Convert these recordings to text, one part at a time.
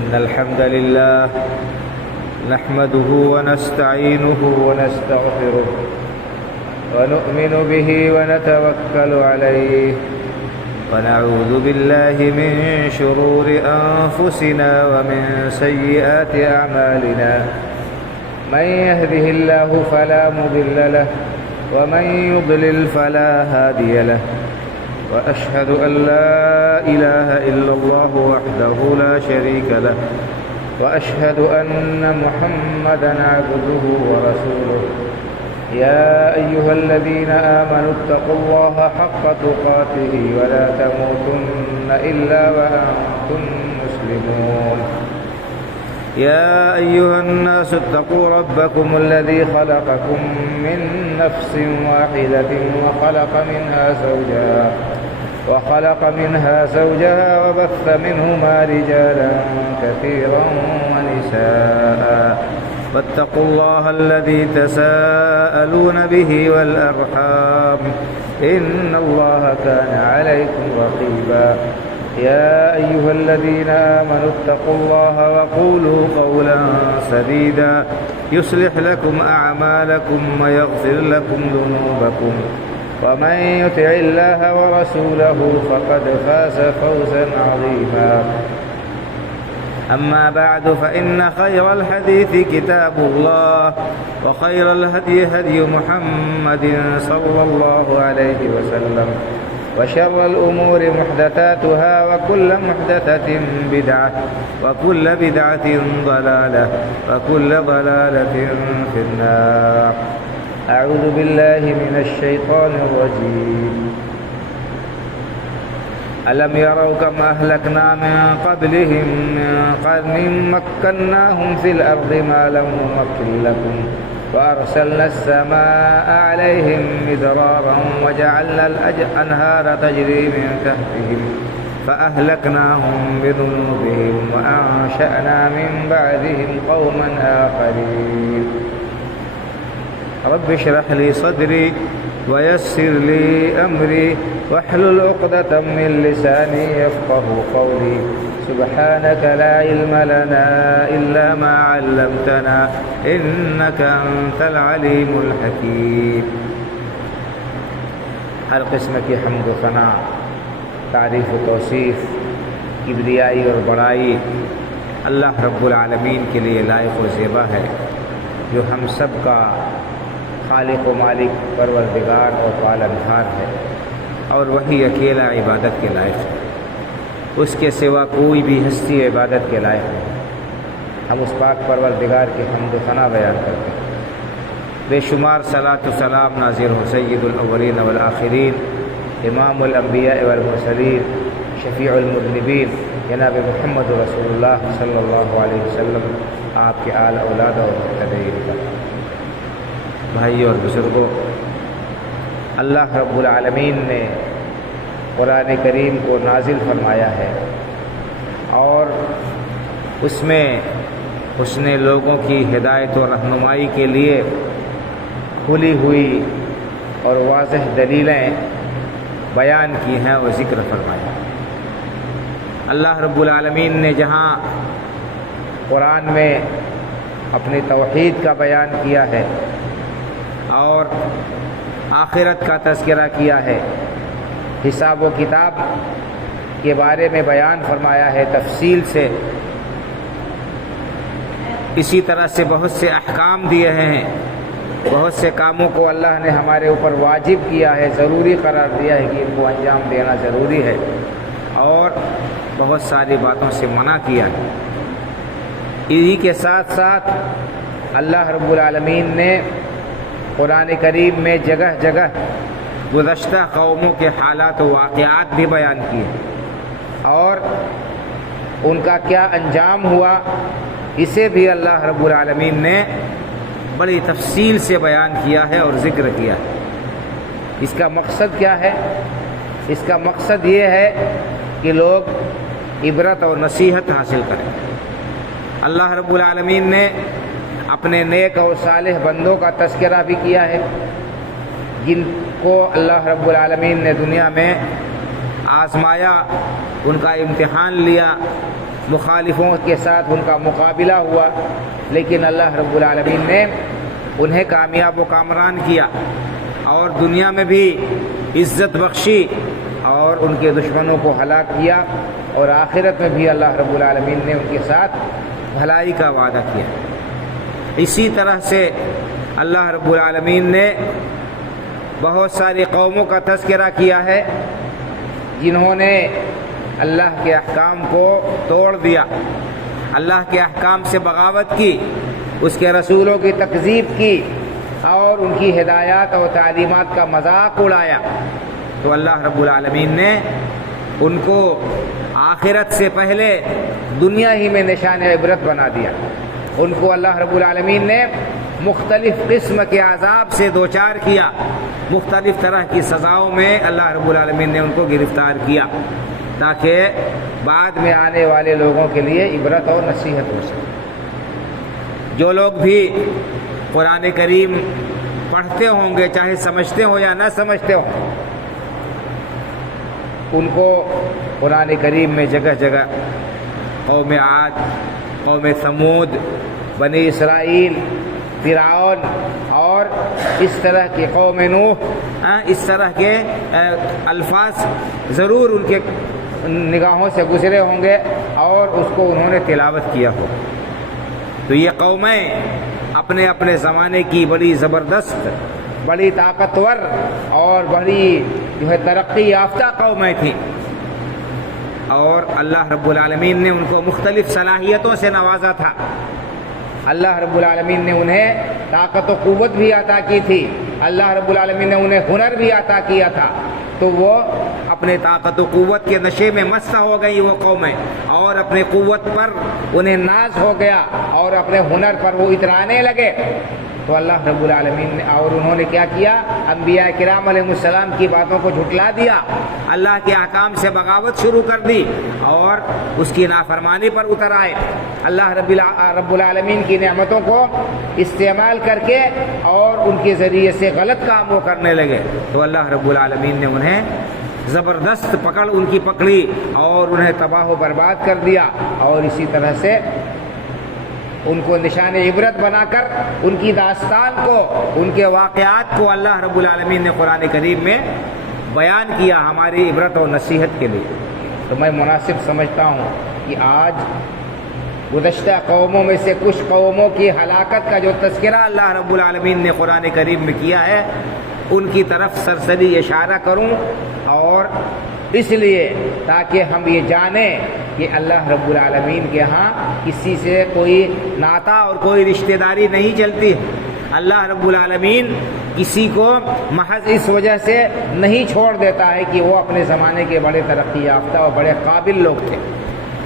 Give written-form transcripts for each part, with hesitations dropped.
إن الحمد لله نحمده ونستعينه ونستغفره ونؤمن به ونتوكل عليه ونعوذ بالله من شرور أنفسنا ومن سيئات أعمالنا من يهده الله فلا مضل له ومن يضلل فلا هادي له وأشهد أن لا إله إلا الله وحده لا شريك له وأشهد أن محمدا عبده ورسوله يا أيها الذين آمنوا اتقوا الله حق تقاته ولا تموتن إلا وأنتم مسلمون يا أيها الناس اتقوا ربكم الذي خلقكم من نفس واحدة وخلق منها زوجها وبث منهما رجالا كثيرا ونساء واتقوا الله الذي تساءلون به والأرحام إن الله كان عليكم رقيبا يا أيها الذين آمنوا اتقوا الله وقولوا قولا سديدا يصلح لكم أعمالكم ويغفر لكم ذنوبكم ومن يطع الله ورسوله فقد فاز فوزا عظيما أما بعد فإن خير الحديث كتاب الله وخير الهدي هدي محمد صلى الله عليه وسلم وشر الأمور محدثاتها وكل محدثة بدعة وكل بدعة ضلالة وكل ضلالة في النار أعوذ بالله من الشيطان الرجيم ألم يروا كم أهلكنا من قبلهم من قرن مكناهم في الأرض ما لم نمكن لكم وأرسلنا السماء عليهم مدرارا وجعلنا الأنهار تجري من تحتهم فأهلكناهم بذنوبهم وأنشأنا من بعدهم قوما آخرين رب اشرح لي صدري ويسر لي أمري واحلل عقدة من لساني يفقه قولي سبحانك لا علم لنا إلا ما علمتنا إنك أنت العليم الحكيم. ہر قسم کی حمد و ثنا، تعریف و توصیف، کبریائی اور بڑائی اللہ رب العالمین کے لیے لائق و زیبا ہے، جو ہم سب کا خالق و مالک، پروردگار اور پالنہار ہے، اور وہی اکیلا عبادت کے لائق ہے، اس کے سوا کوئی بھی ہستی عبادت کے لائق نہیں۔ ہم اس پاک پروردگار کے حمد و ثنا بیان کرتے ہیں، بے شمار صلاۃ و سلام نازل ہو سید الاولین والآخرین، امام الانبیاء والمرسلین، شفیع المذنبین جناب محمد رسول اللہ صلی اللہ علیہ وسلم، آپ کے آل اولاد اور مقتدین پر۔ بھائیو اور بزرگوں، اللہ رب العالمین نے قرآن کریم کو نازل فرمایا ہے، اور اس میں اس نے لوگوں کی ہدایت و رہنمائی کے لیے کھلی ہوئی اور واضح دلیلیں بیان کی ہیں اور ذکر فرمایا۔ اللہ رب العالمین نے جہاں قرآن میں اپنی توحید کا بیان کیا ہے اور آخرت کا تذکرہ کیا ہے، حساب و کتاب کے بارے میں بیان فرمایا ہے تفصیل سے، اسی طرح سے بہت سے احکام دیے ہیں، بہت سے کاموں کو اللہ نے ہمارے اوپر واجب کیا ہے، ضروری قرار دیا ہے کہ ان کو انجام دینا ضروری ہے، اور بہت ساری باتوں سے منع کیا ہے۔ اسی کے ساتھ ساتھ اللہ رب العالمین نے قرآن کریم میں جگہ جگہ گزشتہ قوموں کے حالات و واقعات بھی بیان کیے، اور ان کا کیا انجام ہوا اسے بھی اللہ رب العالمین نے بڑی تفصیل سے بیان کیا ہے اور ذکر کیا ہے۔ اس کا مقصد کیا ہے؟ اس کا مقصد یہ ہے کہ لوگ عبرت اور نصیحت حاصل کریں۔ اللہ رب العالمین نے اپنے نیک اور صالح بندوں کا تذکرہ بھی کیا ہے، جن کو اللہ رب العالمین نے دنیا میں آزمایا، ان کا امتحان لیا مخالفوں کے ساتھ ان کا مقابلہ ہوا، لیکن اللہ رب العالمین نے انہیں کامیاب و کامران کیا اور دنیا میں بھی عزت بخشی اور ان کے دشمنوں کو ہلاک کیا، اور آخرت میں بھی اللہ رب العالمین نے ان کے ساتھ بھلائی کا وعدہ کیا۔ اسی طرح سے اللہ رب العالمین نے بہت ساری قوموں کا تذکرہ کیا ہے جنہوں نے اللہ کے احکام کو توڑ دیا، اللہ کے احکام سے بغاوت کی، اس کے رسولوں کی تکذیب کی اور ان کی ہدایات اور تعلیمات کا مذاق اڑایا، تو اللہ رب العالمین نے ان کو آخرت سے پہلے دنیا ہی میں نشان عبرت بنا دیا۔ ان کو اللہ رب العالمین نے مختلف قسم کے عذاب سے دوچار کیا، مختلف طرح کی سزاؤں میں اللہ رب العالمین نے ان کو گرفتار کیا، تاکہ بعد میں آنے والے لوگوں کے لیے عبرت اور نصیحت ہو سکے۔ جو لوگ بھی قرآن کریم پڑھتے ہوں گے، چاہے سمجھتے ہوں یا نہ سمجھتے ہوں، ان کو قرآن کریم میں جگہ جگہ قوم عاد، قوم ثمود، بنی اسرائیل، فرعون اور اس طرح کی قوم نوح، اس طرح کے الفاظ ضرور ان کے نگاہوں سے گزرے ہوں گے اور اس کو انہوں نے تلاوت کیا ہو۔ تو یہ قومیں اپنے اپنے زمانے کی بڑی زبردست، بڑی طاقتور اور بڑی ترقی یافتہ قومیں تھیں، اور اللہ رب العالمین نے ان کو مختلف صلاحیتوں سے نوازا تھا۔ اللہ رب العالمین نے انہیں طاقت و قوت بھی عطا کی تھی، اللہ رب العالمین نے انہیں ہنر بھی عطا کیا تھا، تو وہ اپنے طاقت و قوت کے نشے میں مست ہو گئی وہ قومیں، اور اپنے قوت پر انہیں ناز ہو گیا اور اپنے ہنر پر وہ اترانے لگے۔ تو اللہ رب العالمین نے اور انہوں نے کیا کیا؟ انبیاء کرام علیہ السلام کی باتوں کو جھٹلا دیا، اللہ کے احکام سے بغاوت شروع کر دی اور اس کی نافرمانی پر اتر آئے۔ اللہ رب العالمین کی نعمتوں کو استعمال کر کے اور ان کے ذریعے سے غلط کام وہ کرنے لگے، تو اللہ رب العالمین نے انہیں زبردست پکڑ ان کی پکڑی اور انہیں تباہ و برباد کر دیا، اور اسی طرح سے ان کو نشان عبرت بنا کر ان کی داستان کو، ان کے واقعات کو اللہ رب العالمین نے قرآن کریم میں بیان کیا ہماری عبرت اور نصیحت کے لیے۔ تو میں مناسب سمجھتا ہوں کہ آج گزشتہ قوموں میں سے کچھ قوموں کی ہلاکت کا جو تذکرہ اللہ رب العالمین نے قرآن کریم میں کیا ہے، ان کی طرف سرسری اشارہ کروں، اور اس لیے تاکہ ہم یہ جانیں کہ اللہ رب العالمین کے ہاں کسی سے کوئی ناتا اور کوئی رشتہ داری نہیں چلتی ہے۔ اللہ رب العالمین کسی کو محض اس وجہ سے نہیں چھوڑ دیتا ہے کہ وہ اپنے زمانے کے بڑے ترقی یافتہ اور بڑے قابل لوگ تھے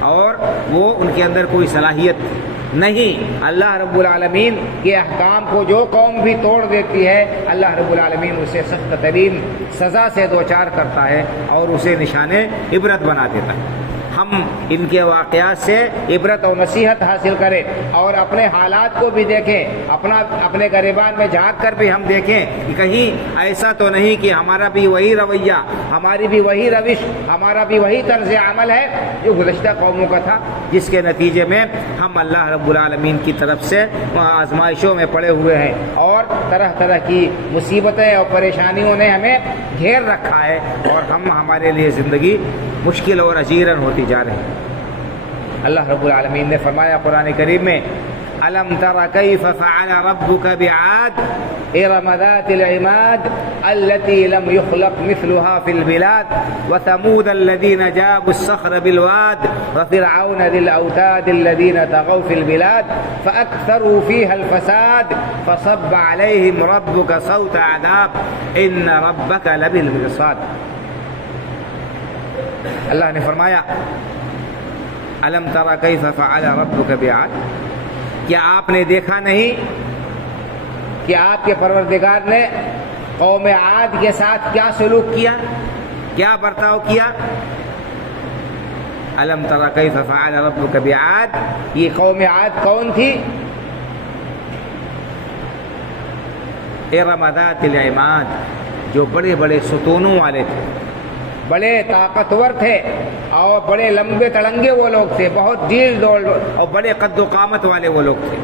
اور وہ ان کے اندر کوئی صلاحیت تھی، نہیں۔ اللہ رب العالمین کے احکام کو جو قوم بھی توڑ دیتی ہے، اللہ رب العالمین اسے سخت ترین سزا سے دوچار کرتا ہے اور اسے نشان عبرت بنا دیتا ہے۔ ہم ان کے واقعات سے عبرت اور نصیحت حاصل کریں اور اپنے حالات کو بھی دیکھیں، اپنے گریبان میں جھانک کر بھی ہم دیکھیں کہ کہیں ایسا تو نہیں کہ ہمارا بھی وہی رویہ، ہماری بھی وہی روش، ہمارا بھی وہی طرز عمل ہے جو گزشتہ قوموں کا تھا، جس کے نتیجے میں ہم اللہ رب العالمین کی طرف سے آزمائشوں میں پڑے ہوئے ہیں اور طرح طرح کی مصیبتیں اور پریشانیوں نے ہمیں گھیر رکھا ہے، اور ہمارے لیے زندگی مشکل اور اجیرن ہوتی جا رہی ہے۔ اللہ رب العالمین نے فرمایا قرآن کریم میں، أَلَمْ تَرَ كَيْفَ فَعَلَ رَبُّكَ بِعَادٍ إِرَمَ ذَاتِ الْعِمَادِ الَّتِي لَمْ يُخْلَقْ مِثْلُهَا فِي الْبِلَادِ وَثَمُودَ الَّذِينَ جَابُوا الصَّخْرَ بِالْوَادِ وَفِرْعَوْنَ ذِي الْأَوْتَادِ الَّذِينَ طَغَوْا فِي الْبِلَادِ فَأَكْثَرُوا فِيهَا الْفَسَادَ فَصَبَّ عَلَيْهِمْ رَبُّكَ صَوْتَ عَذَابٍ إِنَّ رَبَّكَ لَبِالْمِرْصَادِ۔ اللہ نے فرمایا، الم تر کیف فعل ربک بعاد، کیا آپ نے دیکھا نہیں کہ آپ کے پروردگار نے قوم عاد کے ساتھ کیا سلوک کیا، کیا برتاؤ کیا؟ الم تر کیف فعل ربک بعاد، یہ قوم عاد کون تھی؟ ارم ذات العماد، جو بڑے بڑے ستونوں والے تھے، بڑے طاقتور تھے اور بڑے لمبے تڑنگے وہ لوگ تھے، بہت ڈیل ڈول اور بڑے قد و قامت والے وہ لوگ تھے۔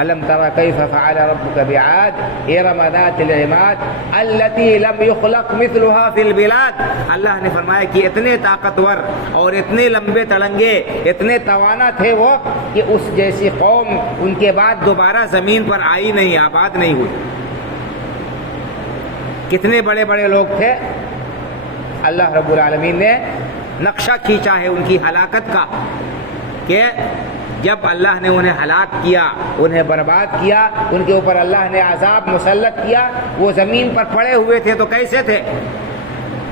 ألم تر كيف فعل ربك بعاد إرم ذات العماد التي لم يخلق مثلها في البلاد۔ اللہ نے فرمایا کہ اتنے طاقتور اور اتنے لمبے تڑنگے، اتنے توانا تھے وہ کہ اس جیسی قوم ان کے بعد دوبارہ زمین پر آئی نہیں، آباد نہیں ہوئی۔ کتنے بڑے بڑے لوگ تھے، اللہ رب العالمین نے نقشہ کھینچا ہے ان کی ہلاکت کا کہ جب اللہ نے انہیں ہلاک کیا، انہیں برباد کیا، ان کے اوپر اللہ نے عذاب مسلط کیا، وہ زمین پر پڑے ہوئے تھے تو کیسے تھے؟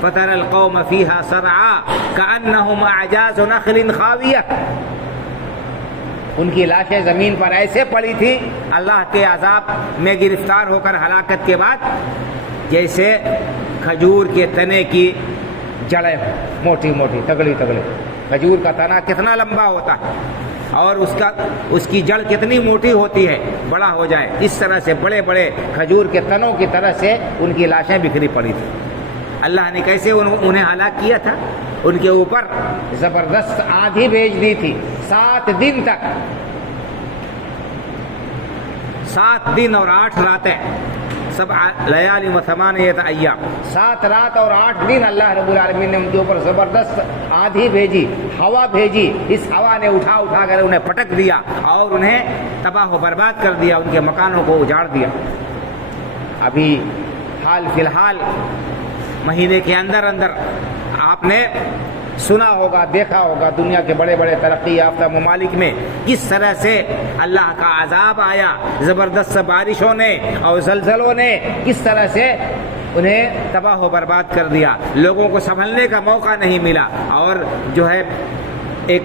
فَتَرَى الْقَوْمَ فِيهَا سَرْعَىٰ كَأَنَّهُمْ أَعْجَازُ نَخْلٍ خَاوِيَةٍ۔ ان کی لاشیں زمین پر ایسے پڑی تھی اللہ کے عذاب میں گرفتار ہو کر ہلاکت کے بعد، جیسے کھجور کے تنے کی جڑیں موٹی موٹی تگڑی تگڑی۔ کھجور کا تنا کتنا لمبا ہوتا ہے اور اس کی جڑ کتنی موٹی ہوتی ہے، بڑا ہو جائے، اس طرح سے بڑے بڑے کھجور کے تنوں کی طرح سے ان کی لاشیں بکھری پڑی تھی۔ اللہ نے کیسے انہیں ہلاک کیا تھا؟ ان کے اوپر زبردست آندھی بھیج دی تھی 7 دن تک، 7 دن اور 8 راتیں، 7 لیال و 8 ایام، 7 رات اور 8 دن اللہ رب العالمین نے ان کے اوپر زبردست آندھی بھیجی، ہوا بھیجی۔ اس ہوا نے اٹھا اٹھا کر انہیں پٹک دیا اور انہیں تباہ و برباد کر دیا، ان کے مکانوں کو اجاڑ دیا۔ ابھی حال فی الحال مہینے کے اندر اندر آپ نے سنا ہوگا، دیکھا ہوگا، دنیا کے بڑے بڑے ترقی یافتہ ممالک میں کس طرح سے اللہ کا عذاب آیا، زبردست بارشوں نے اور زلزلوں نے کس طرح سے انہیں تباہ و برباد کر دیا، لوگوں کو سنبھلنے کا موقع نہیں ملا، اور جو ہے ایک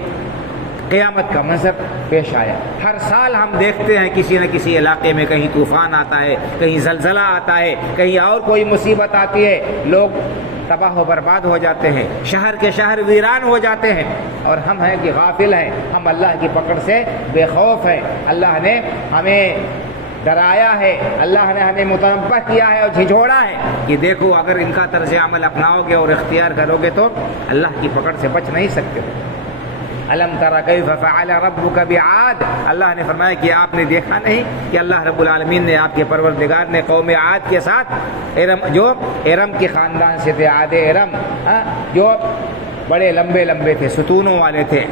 قیامت کا منظر پیش آیا۔ ہر سال ہم دیکھتے ہیں کسی نہ کسی علاقے میں کہیں طوفان آتا ہے، کہیں زلزلہ آتا ہے، کہیں اور کوئی مصیبت آتی ہے، لوگ تباہ و برباد ہو جاتے ہیں، شہر کے شہر ویران ہو جاتے ہیں، اور ہم ہیں کہ غافل ہیں، ہم اللہ کی پکڑ سے بے خوف ہیں۔ اللہ نے ہمیں ڈرایا ہے، اللہ نے ہمیں متنبہ کیا ہے اور جھنجھوڑا ہے کہ دیکھو اگر ان کا طرز عمل اپناؤ گے اور اختیار کرو گے تو اللہ کی پکڑ سے بچ نہیں سکتے۔ الم تر کیف فعل ربک بعاد، اللہ نے فرمایا کہ آپ نے دیکھا نہیں کہ اللہ رب العالمین نے، آپ کے پروردگار نے قوم عاد کے ساتھ، جو ارم کے خاندان سے تھے، عاد ارم، جو بڑے لمبے لمبے تھے، ستونوں والے تھے،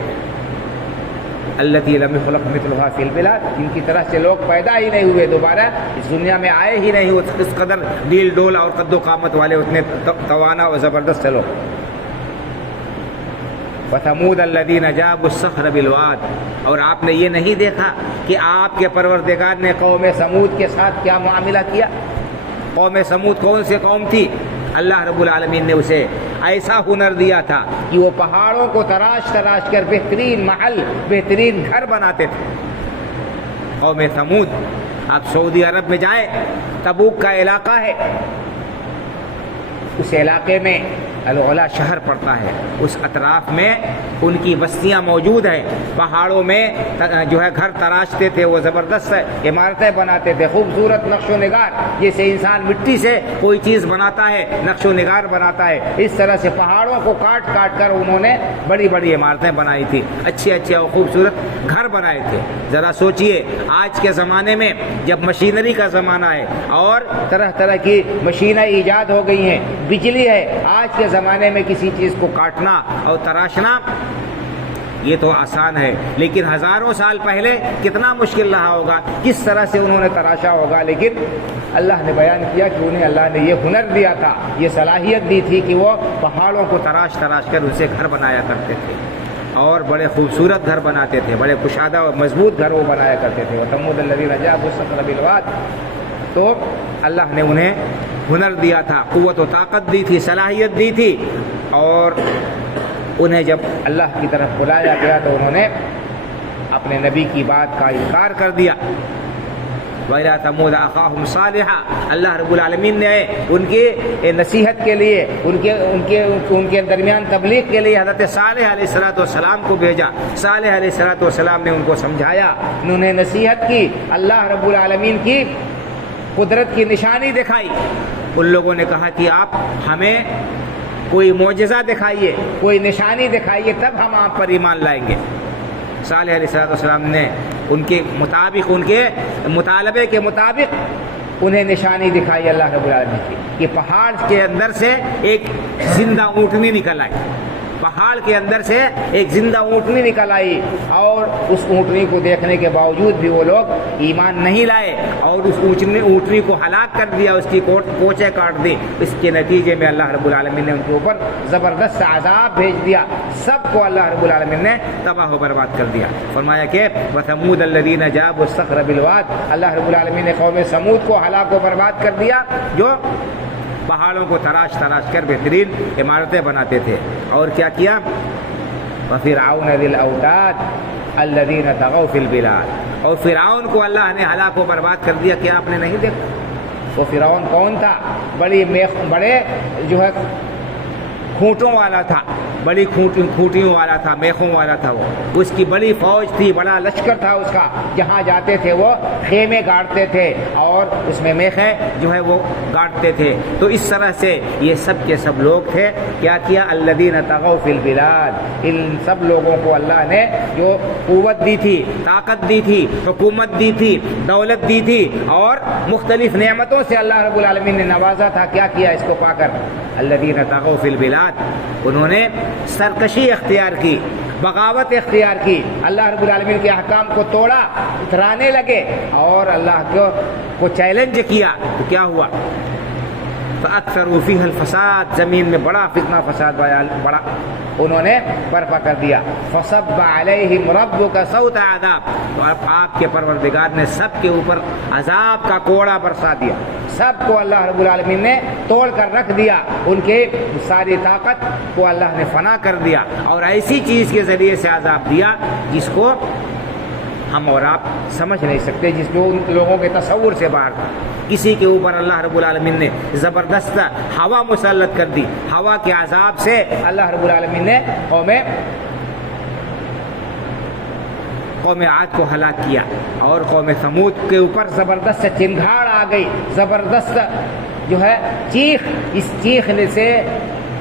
التی لم یخلق مثلها فی البلاد، جن کی طرح سے لوگ پیدا ہی نہیں ہوئے، دوبارہ اس دنیا میں آئے ہی نہیں، اس قدر ڈیل ڈول اور قد و قامت والے، اتنے توانا اور زبردست لوگ۔ وَثَمُودَ الَّذِينَ جَابُوا الصَّخْرَ بِالْوَادِ، اور آپ نے یہ نہیں دیکھا کہ آپ کے پروردگار نے قوم سمود کے ساتھ کیا معاملہ کیا؟ قوم سمود کون سی قوم تھی؟ اللہ رب العالمین نے اسے ایسا ہنر دیا تھا کہ وہ پہاڑوں کو تراش تراش کر بہترین محل، بہترین گھر بناتے تھے۔ قوم سمود، آپ سعودی عرب میں جائیں، تبوک کا علاقہ ہے، اس علاقے میں العلا شہر پڑتا ہے، اس اطراف میں ان کی بستیاں موجود ہیں، پہاڑوں میں جو ہے گھر تراشتے تھے، وہ زبردست عمارتیں بناتے تھے، خوبصورت نقش و نگار، جیسے انسان مٹی سے کوئی چیز بناتا ہے، نقش و نگار بناتا ہے، اس طرح سے پہاڑوں کو کاٹ کاٹ کر انہوں نے بڑی بڑی عمارتیں بنائی تھی، اچھے اچھے اور خوبصورت گھر بنائے تھے۔ ذرا سوچئے آج کے زمانے میں جب مشینری کا زمانہ ہے اور طرح طرح کی مشینیں ایجاد ہو گئی ہیں، بجلی ہے، آج کے زمانے میں کسی چیز کو کاٹنا اور تراشنا یہ تو آسان ہے، لیکن ہزاروں سال پہلے کتنا مشکل رہا ہوگا، کس طرح سے انہوں نے تراشا ہوگا۔ لیکن اللہ نے بیان کیا کہ انہیں اللہ نے یہ ہنر دیا تھا، یہ صلاحیت دی تھی کہ وہ پہاڑوں کو تراش تراش کر ان سے گھر بنایا کرتے تھے، اور بڑے خوبصورت گھر بناتے تھے، بڑے کشادہ اور مضبوط گھر وہ بنایا کرتے تھے۔ وَثَمُودَ الَّذِينَ جَابُوا الصَّخْرَ بِالْوَادِ، تو اللہ نے انہیں ہنر دیا تھا، قوت و طاقت دی تھی، صلاحیت دی تھی، اور انہیں جب اللہ کی طرف بلایا گیا تو انہوں نے اپنے نبی کی بات کا انکار کر دیا۔ وَإِلَىٰ ثَمُودَ أَخَاهُمْ صَالِحًا، اللہ رب العالمین نے ان کی نصیحت کے لیے، ان کے درمیان تبلیغ کے لیے حضرت صالح علیہ السلام کو بھیجا۔ صالح علیہ السلام نے ان کو سمجھایا، انہوں نے نصیحت کی، اللہ رب العالمین کی قدرت کی نشانی دکھائی، ان لوگوں نے کہا کہ آپ ہمیں کوئی معجزہ دکھائیے، کوئی نشانی دکھائیے، تب ہم آپ پر ایمان لائیں گے۔ صالح علیہ السلام نے ان کے مطابق، ان کے مطالبے کے مطابق انہیں نشانی دکھائی اللہ رب العالمین کی کہ پہاڑ کے اندر سے ایک زندہ اونٹنی نکل آئی، پہاڑ کے اندر سے ایک زندہ اونٹنی نکل آئی، اور اس اونٹنی کو دیکھنے کے باوجود بھی وہ لوگ ایمان نہیں لائے اور اس اونٹنی کو ہلاک کر دیا، اس کی کوچے کاٹ دی۔ اس کے نتیجے میں اللہ رب العالمین نے ان کے اوپر زبردست عذاب بھیج دیا، سب کو اللہ رب العالمین نے تباہ و برباد کر دیا۔ فرمایا کہ وَثَمُودَ الَّذِينَ جَابُوا الصَّخْرَ بِالْوَادِ، اللہ رب العالمین نے قوم سمود کو ہلاک و برباد کر دیا، جو پہاڑوں کو تراش کر بہترین عمارتیں بناتے تھے۔ اور کیا کیا؟ وَفِرْعَوْنَ ذِي الْأَوْتَادِ الَّذِينَ طَغَوْا فِي الْبِلَادِ، اور فرعون کو اللہ نے ہلاک و برباد کر دیا۔ کیا آپ نے نہیں دیکھا وہ فرعون کون تھا؟ بڑے جو ہے کھوٹوں والا تھا، بڑی کھوٹیوں والا تھا، میخوں والا تھا، وہ اس کی بڑی فوج تھی، بڑا لشکر تھا اس کا، جہاں جاتے تھے وہ خیمے گاڑتے تھے اور اس میں میخیں جو ہے وہ گاڑتے تھے۔ تو اس طرح سے یہ سب کے سب لوگ تھے۔ کیا کیا؟ الذین طغوا فی البلاد، ان سب لوگوں کو اللہ نے جو قوت دی تھی، طاقت دی تھی، حکومت دی تھی، دولت دی تھی، اور مختلف نعمتوں سے اللہ رب العالمین نے نوازا تھا، کیا کیا اس کو پا کر؟ الذین طغوا فی البلاد، انہوں نے سرکشی اختیار کی، بغاوت اختیار کی، اللہ رب العالمین کے احکام کو توڑا، اترانے لگے اور اللہ کو چیلنج کیا۔ تو کیا ہوا؟ فَأَكْثَرُوا فِيهَا الْفَسَادَ، زمین میں بڑا فتنہ فساد بڑا انہوں نے برپا کر دیا۔ فَصَبَّ عَلَيْهِمْ رَبُّكَ صَوْتَ عَذَابٍ، تو اب آپ کے پروردگار نے سب کے اوپر عذاب کا کوڑا برسا دیا، سب کو اللہ رب العالمین نے توڑ کر رکھ دیا، ان کے ساری طاقت کو اللہ نے فنا کر دیا، اور ایسی چیز کے ذریعے سے عذاب دیا جس کو ہم اور آپ سمجھ نہیں سکتے، جس جو ان لوگوں کے تصور سے باہر تھا۔ کسی کے اوپر اللہ رب العالمین نے زبردست ہوا مسلط کر دی، ہوا کے عذاب سے اللہ رب العالمین نے قوم عاد کو ہلاک کیا، اور قوم ثمود کے اوپر زبردست چنگھاڑ آ گئی، زبردست جو ہے چیخ، اس چیخنے سے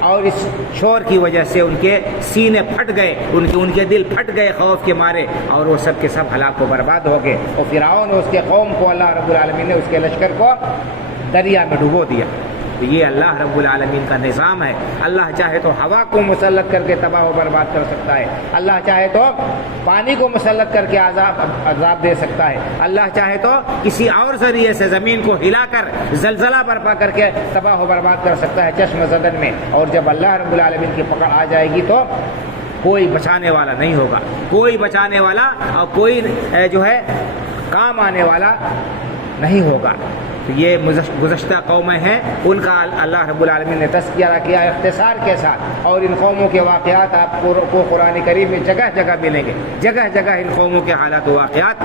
اور اس شور کی وجہ سے ان کے سینے پھٹ گئے، ان کے دل پھٹ گئے خوف کے مارے، اور وہ سب کے سب ہلاک و برباد ہو گئے۔ اور فرعون اور اس کے قوم کو اللہ رب العالمین نے اس کے لشکر کو دریا میں ڈبو دیا۔ تو یہ اللہ رب العالمین کا نظام ہے۔ اللہ چاہے تو ہوا کو مسلط کر کے تباہ و برباد کر سکتا ہے، اللہ چاہے تو پانی کو مسلط کر کے عذاب دے سکتا ہے، اللہ چاہے تو کسی اور ذریعے سے زمین کو ہلا کر زلزلہ برپا کر کے تباہ و برباد کر سکتا ہے چشم زدن میں۔ اور جب اللہ رب العالمین کی پکڑ آ جائے گی تو کوئی بچانے والا نہیں ہوگا، کوئی بچانے والا اور کوئی جو ہے کام آنے والا نہیں ہوگا۔ تو یہ گزشتہ قومیں ہیں، ان کا اللہ رب العالمین نے تذکرہ کیا اختصار کے ساتھ، اور ان قوموں کے واقعات آپ کو قرآن کریم میں جگہ جگہ ملیں گے، جگہ جگہ ان قوموں کے حالات و واقعات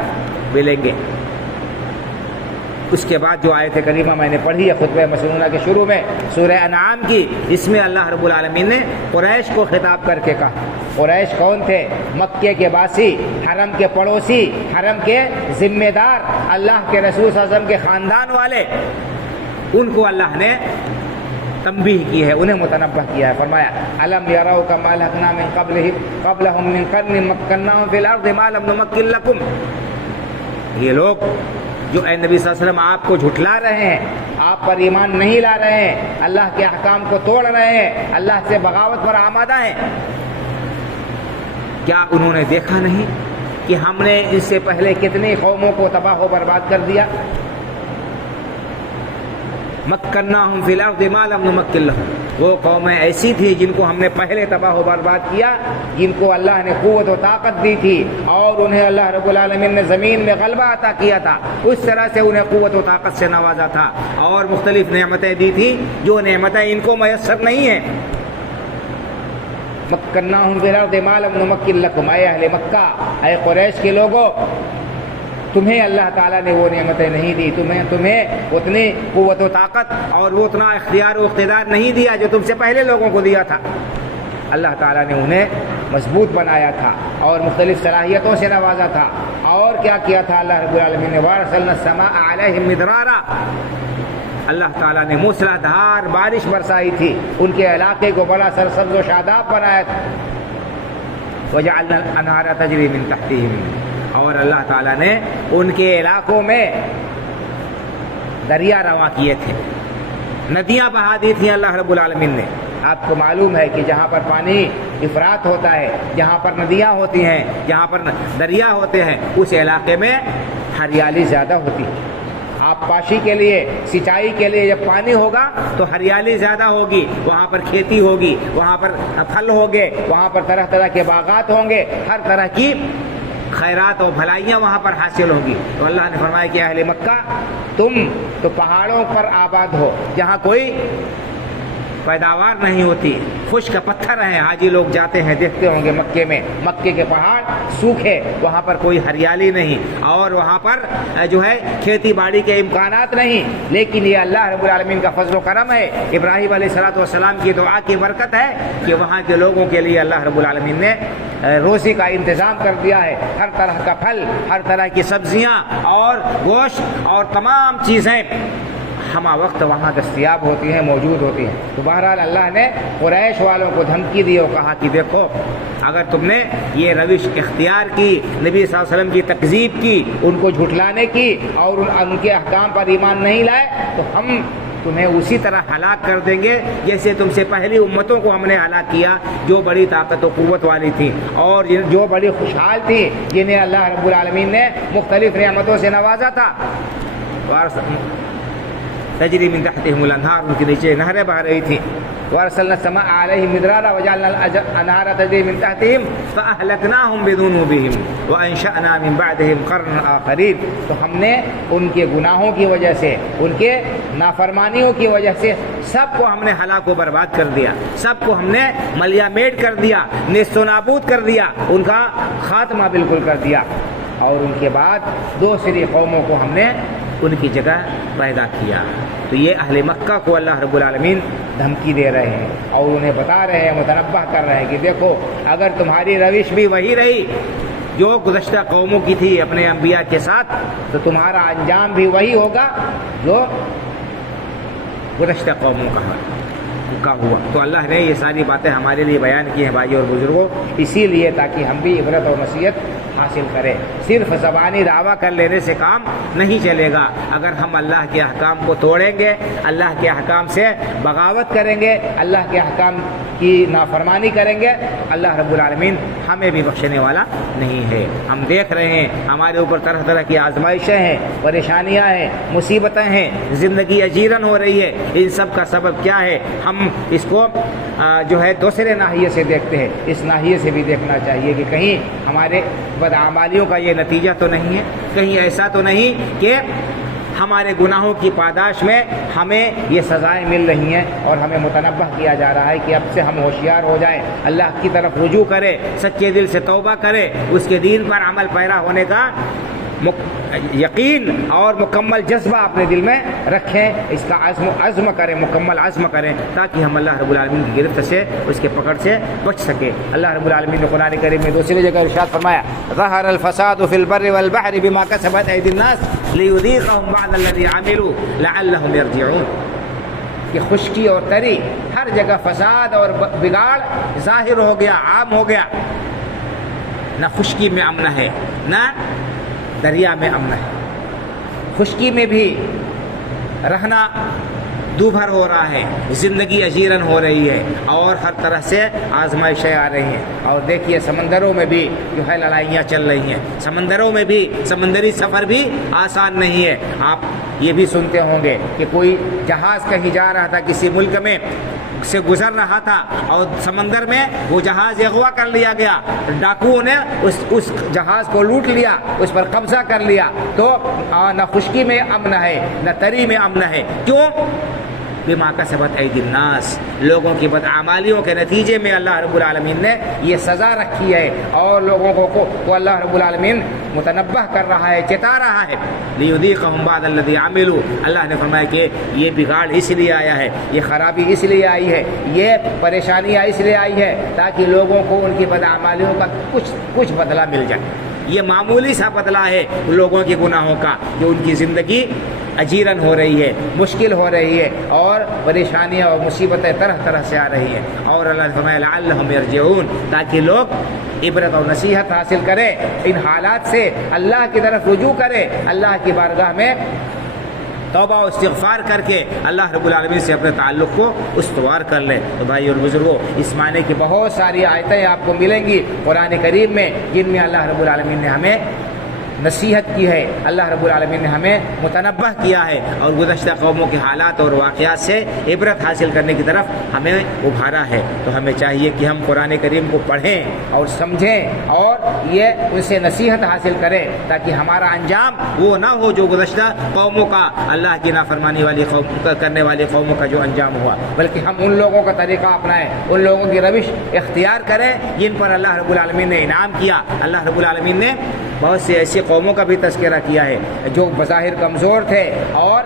ملیں گے۔ اس کے بعد جو آیت کریمہ میں نے پڑھی ہے خطبہ مسنونہ کے شروع میں، سورہ انعام کی، اس میں اللہ رب العالمین نے قریش کو خطاب کر کے کہا۔ قریش کون تھے؟ مکے کے باسی، حرم کے پڑوسی، حرم کے ذمہ دار، اللہ کے رسول صلی اللہ علیہ وسلم کے خاندان والے، ان کو اللہ نے تنبیہ کی ہے، انہیں متنبہ کیا ہے۔ فرمایا الم یروا کما اہلکنا من قبلہم من قرن مکناہم فی الارض ما لم نمکن لکم، یہ لوگ جو اے نبی صلی اللہ علیہ وسلم آپ کو جھٹلا رہے ہیں، آپ پر ایمان نہیں لا رہے ہیں، اللہ کے احکام کو توڑ رہے ہیں، اللہ سے بغاوت پر آمادہ ہیں، کیا انہوں نے دیکھا نہیں کہ ہم نے اس سے پہلے کتنی قوموں کو تباہ و برباد کر دیا؟ مکناہم فی الارض ما لم نمکن لہم، وہ قومیں ایسی تھی جن کو ہم نے پہلے تباہ و برباد کیا، جن کو اللہ نے قوت و طاقت دی تھی، اور انہیں اللہ رب العالمین نے زمین میں غلبہ عطا کیا تھا، اس طرح سے انہیں قوت و طاقت سے نوازا تھا، اور مختلف نعمتیں دی تھی جو نعمتیں ان کو میسر نہیں ہیں۔ مکناہم فی الارض ما لم نمکن لکم، اے اہل مکہ، اے قریش کے لوگوں، تمہیں اللہ تعالیٰ نے وہ نعمتیں نہیں دی، تمہیں اتنی قوت و طاقت اور وہ اتنا اختیار و اقتدار نہیں دیا جو تم سے پہلے لوگوں کو دیا تھا۔ اللہ تعالیٰ نے انہیں مضبوط بنایا تھا اور مختلف صلاحیتوں سے نوازا تھا، اور کیا کیا تھا اللہ رب العالمین نے؟ وارسلنا السماء علیہم مدرارا، اللہ تعالیٰ نے موسلادھار بارش برسائی تھی، ان کے علاقے کو بڑا سرسبز و شاداب بنایا تھا. وجعلنا الانہار تجری من تحتہم، اور اللہ تعالیٰ نے ان کے علاقوں میں دریا رواں کیے تھے، ندیاں بہا دی تھیں اللہ رب العالمین نے. آپ کو معلوم ہے کہ جہاں پر پانی افراط ہوتا ہے، جہاں پر ندیاں ہوتی ہیں، جہاں پر دریا ہوتے ہیں، اس علاقے میں ہریالی زیادہ ہوتی ہے. آپ پاشی کے لیے، سینچائی کے لیے جب پانی ہوگا تو ہریالی زیادہ ہوگی، وہاں پر کھیتی ہوگی، وہاں پر پھل ہوگے، وہاں پر طرح طرح کے باغات ہوں گے، ہر طرح کی خیرات اور بھلائیاں وہاں پر حاصل ہوں گی. تو اللہ نے فرمایا کہ اہل مکہ تم تو پہاڑوں پر آباد ہو، جہاں کوئی پیداوار نہیں ہوتی، خشک پتھر ہیں. حاجی لوگ جاتے ہیں، دیکھتے ہوں گے مکے میں، مکے کے پہاڑ سوکھے، وہاں پر کوئی ہریالی نہیں، اور وہاں پر جو ہے کھیتی باڑی کے امکانات نہیں. لیکن یہ اللہ رب العالمین کا فضل و کرم ہے، ابراہیم علیہ السلام کی دعا کی برکت ہے کہ وہاں کے لوگوں کے لیے اللہ رب العالمین نے روزی کا انتظام کر دیا ہے. ہر طرح کا پھل، ہر طرح کی سبزیاں اور گوشت اور تمام چیزیں ہمہ وقت وہاں دستیاب ہوتی ہیں، موجود ہوتی ہیں. تو بہرحال اللہ نے قریش والوں کو دھمکی دی اور کہا کہ دیکھو اگر تم نے یہ روش اختیار کی، نبی صلی اللہ علیہ وسلم کی تکذیب کی، ان کو جھٹلانے کی اور ان کے احکام پر ایمان نہیں لائے، تو ہم تمہیں اسی طرح ہلاک کر دیں گے جیسے تم سے پہلی امتوں کو ہم نے ہلاک کیا، جو بڑی طاقت و قوت والی تھی اور جو بڑی خوشحال تھی، جنہیں اللہ رب العالمین نے مختلف نعمتوں سے نوازا تھا. تجری من تحتہم الانہار، ان کے نیچے نہریں بہہ رہی تھیں. وارسلنا السماء علیہم مدرارا وجعلنا الانہار تجری من تحتہم فاہلکناہم بذنوبہم وانشأنا من بعدہم قرنا آخرین. تو ہم نے ان کے گناہوں کی وجہ سے، ان کے نافرمانیوں کی وجہ سے سب کو ہم نے ہلاک و برباد کر دیا، سب کو ہم نے ملیا میٹ کر دیا، نیست و نابود کر دیا، ان کا خاتمہ بالکل کر دیا. اور ان کے بعد دوسری قوموں کو ہم نے ان کی جگہ پیدا کیا. تو یہ اہل مکہ کو اللہ رب العالمین دھمکی دے رہے ہیں اور انہیں بتا رہے ہیں، متنبہ کر رہے ہیں کہ دیکھو اگر تمہاری روش بھی وہی رہی جو گزشتہ قوموں کی تھی اپنے انبیاء کے ساتھ، تو تمہارا انجام بھی وہی ہوگا جو گزشتہ قوموں کا ہوا. تو اللہ نے یہ ساری باتیں ہمارے لیے بیان کی ہیں بھائی اور بزرگوں، اسی لیے تاکہ ہم بھی عبرت اور نصیحت حاصل کریں. صرف زبانی دعویٰ کر لینے سے کام نہیں چلے گا. اگر ہم اللہ کے احکام کو توڑیں گے، اللہ کے احکام سے بغاوت کریں گے، اللہ کے احکام کی نافرمانی کریں گے، اللہ رب العالمین ہمیں بھی بخشنے والا نہیں ہے. ہم دیکھ رہے ہیں ہمارے اوپر طرح طرح کی آزمائشیں ہیں، پریشانیاں ہیں، مصیبتیں ہیں، زندگی اجیرن ہو رہی ہے. ان سب کا سبب کیا ہے؟ ہم اس کو جو ہے دوسرے ناحیے سے دیکھتے ہیں. اس ناحیے سے بھی دیکھنا چاہیے کہ کہیں ہمارے بدعمالیوں کا یہ نتیجہ تو نہیں ہے، کہیں ایسا تو نہیں کہ ہمارے گناہوں کی پاداش میں ہمیں یہ سزائیں مل رہی ہیں اور ہمیں متنبہ کیا جا رہا ہے کہ اب سے ہم ہوشیار ہو جائیں، اللہ کی طرف رجوع کریں، سچے دل سے توبہ کریں، اس کے دین پر عمل پیرا ہونے کا یقین اور مکمل جذبہ اپنے دل میں رکھیں، اس کا عزم کریں، مکمل عزم کریں، تاکہ ہم اللہ رب العالمین کی گرفت سے، اس کے پکڑ سے بچ سکیں. اللہ رب العالمین نے قرآن کریم میں دوسری جگہ ارشاد فرمایا ظہر الفساد فی البر والبحر بما کسبت ایدی الناس لیذیقہم بعض الذی عملوا لعلہم یرجعون. کہ خشکی اور تری، ہر جگہ فساد اور بگاڑ ظاہر ہو گیا، عام ہو گیا. نہ خشکی میں امن ہے، نہ دریا میں امن ہے. خشکی میں بھی رہنا دوبھر ہو رہا ہے، زندگی اجیرن ہو رہی ہے اور ہر طرح سے آزمائشیں آ رہی ہیں. اور دیکھیے سمندروں میں بھی جو ہے لڑائیاں چل رہی ہیں، سمندروں میں بھی سمندری سفر بھی آسان نہیں ہے. آپ یہ بھی سنتے ہوں گے کہ کوئی جہاز کہیں جا رہا تھا، کسی ملک میں سے گزر رہا تھا اور سمندر میں وہ جہاز اغوا کر لیا گیا، ڈاکوؤں نے اس جہاز کو لوٹ لیا، اس پر قبضہ کر لیا. تو نہ خشکی میں امن ہے، نہ تری میں امن ہے. کیوں؟ بما کسبت ایدی الناس، لوگوں کی بدعمالیوں کے نتیجے میں اللہ رب العالمین نے یہ سزا رکھی ہے اور لوگوں کو اللہ رب العالمین متنبہ کر رہا ہے، چتا رہا ہے. لیذیقہم بعض الذی عملوا، اللہ نے فرمایا کہ یہ بگاڑ اس لیے آیا ہے، یہ خرابی اس لیے آئی ہے، یہ پریشانیاں اس لیے آئی ہے تاکہ لوگوں کو ان کی بدعمالیوں کا کچھ بدلہ مل جائے. یہ معمولی سا بدلہ ہے لوگوں کے گناہوں کا، کہ ان کی زندگی اجیرن ہو رہی ہے، مشکل ہو رہی ہے، اور پریشانیاں اور مصیبتیں طرح طرح سے آ رہی ہیں، اور اللہ نے فرمایا لعلہم یرجعون، تاکہ لوگ عبرت اور نصیحت حاصل کریں، ان حالات سے اللہ کی طرف رجوع کریں، اللہ کی بارگاہ میں توبہ و استغفار کر کے اللہ رب العالمین سے اپنے تعلق کو استوار کر لیں۔ تو بھائی اور بزرگوں، اس معنی کی بہت ساری آیتیں آپ کو ملیں گی قرآن کریم میں، جن میں اللہ رب العالمین نے ہمیں نصیحت کی ہے، اللہ رب العالمین نے ہمیں متنبہ کیا ہے، اور گزشتہ قوموں کے حالات اور واقعات سے عبرت حاصل کرنے کی طرف ہمیں ابھارا ہے۔ تو ہمیں چاہیے کہ ہم قرآن کریم کو پڑھیں اور سمجھیں اور یہ ان سے نصیحت حاصل کریں، تاکہ ہمارا انجام وہ نہ ہو جو گزشتہ قوموں کا، اللہ کی نافرمانی والی کرنے والی قوموں کا جو انجام ہوا، بلکہ ہم ان لوگوں کا طریقہ اپنائیں، ان لوگوں کی روش اختیار کریں جن پر اللہ رب العالمین نے انعام کیا۔ اللہ رب العالمین نے بہت سی ایسی قوموں کا بھی تذکرہ کیا ہے جو بظاہر کمزور تھے اور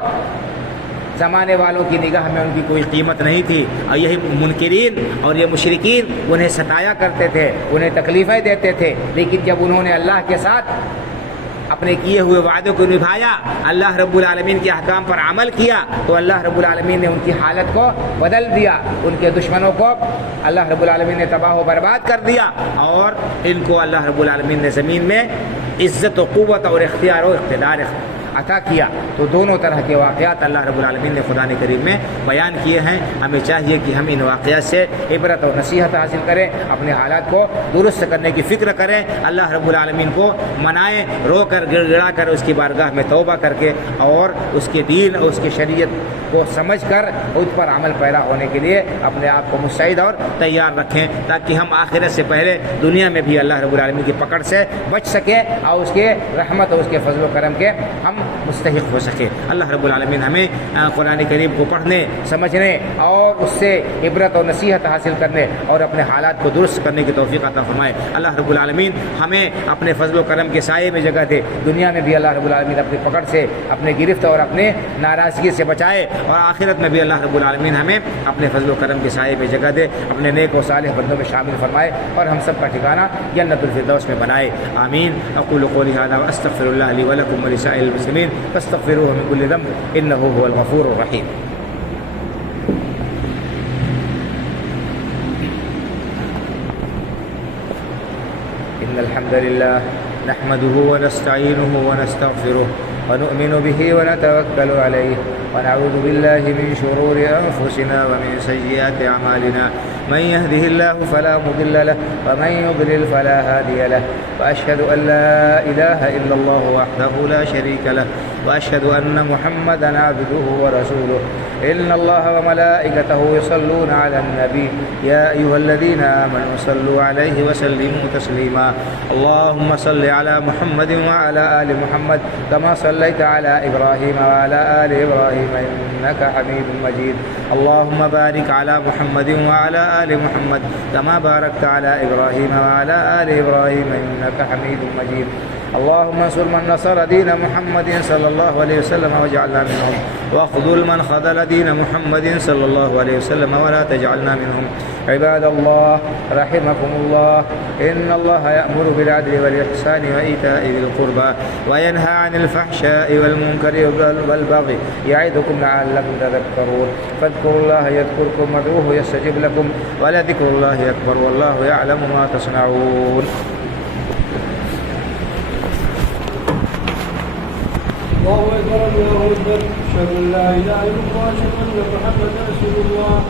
زمانے والوں کی نگاہ میں ان کی کوئی قیمت نہیں تھی، اور یہی منکرین اور یہ مشرکین انہیں ستایا کرتے تھے، انہیں تکلیفیں دیتے تھے، لیکن جب انہوں نے اللہ کے ساتھ اپنے کیے ہوئے وعدوں کو نبھایا، اللہ رب العالمین کے احکام پر عمل کیا، تو اللہ رب العالمین نے ان کی حالت کو بدل دیا، ان کے دشمنوں کو اللہ رب العالمین نے تباہ و برباد کر دیا، اور ان کو اللہ رب العالمین نے زمین میں عزت و قوت اور اختیار و اقتدار عطا کیا۔ تو دونوں طرح کے واقعات اللہ رب العالمین نے قرآن کریم میں بیان کیے ہیں۔ ہمیں چاہیے کہ ہم ان واقعات سے عبرت اور نصیحت حاصل کریں، اپنے حالات کو درست کرنے کی فکر کریں، اللہ رب العالمین کو منائیں، رو کر گڑ گڑا کر اس کی بارگاہ میں توبہ کر کے، اور اس کے دین اور اس کی شریعت کو سمجھ کر اس پر عمل پیرا ہونے کے لیے اپنے آپ کو مستعد اور تیار رکھیں، تاکہ ہم آخرت سے پہلے دنیا میں بھی اللہ رب العالمین کی پکڑ سے بچ سکیں، اور اس کے رحمت اور اس کے فضل و کرم کے ہم مستحق ہو سکے۔ اللہ رب العالمین ہمیں قرآن کریم کو پڑھنے، سمجھنے اور اس سے عبرت اور نصیحت حاصل کرنے اور اپنے حالات کو درست کرنے کی توفیق عطا فرمائے۔ اللہ رب العالمین ہمیں اپنے فضل و کرم کے سائے میں جگہ دے، دنیا میں بھی اللہ رب العالمین اپنی پکڑ سے، اپنے گرفت اور اپنے ناراضگی سے بچائے، اور آخرت میں بھی اللہ رب العالمین ہمیں اپنے فضل و کرم کے سائے میں جگہ دے، اپنے نیک و صالح بندوں میں شامل فرمائے، اور ہم سب کا ٹھکانہ جنت الفردوس میں بنائے۔ آمین۔ اقول قولی ھذا واستغفر اللہ لی ولکم ولسائر المسلمین فاستغفروه من كل ذنب انه هو الغفور الرحیم۔ ان الحمد لله نحمده ونستعينه ونستغفره ونؤمن به ونتوكل عليه ونعوذ بالله من شرور أنفسنا ومن سيئات أعمالنا من يهده الله فلا مضل له ومن يضلل فلا هادي له وأشهد أن لا إله إلا الله وحده لا شريك له وأشهد أن محمدا عبده ورسوله إن الله وملائكته يصلون على النبي يا أيها الذين آمنوا صلوا عليه وسلموا تسليما اللهم صل على محمد وعلى آل محمد كما صليت على إبراهيم وعلى آل إبراهيم إنك حميد مجيد اللهم بارك على محمد وعلى آل محمد كما باركت على إبراهيم وعلى آل إبراهيم إنك حميد مجيد اللهم انصر من نصر دين محمد صلى الله عليه وسلم واجعلنا منهم واخذل من خذل دين محمد صلى الله عليه وسلم ولا تجعلنا منهم عباد الله رحمكم الله إن الله يأمر بالعدل والإحسان وإيتاء ذي القربى وينهى عن الفحشاء والمنكر والبغي يعظكم لعلكم تذكرون فاذكروا الله يذكركم وادعوه يستجب لكم ولذكر الله أكبر والله يعلم ما تصنعون الله أكبر الله أكبر أشهد أن لا إله إلا الله وأشهد أن محمدا رسول الله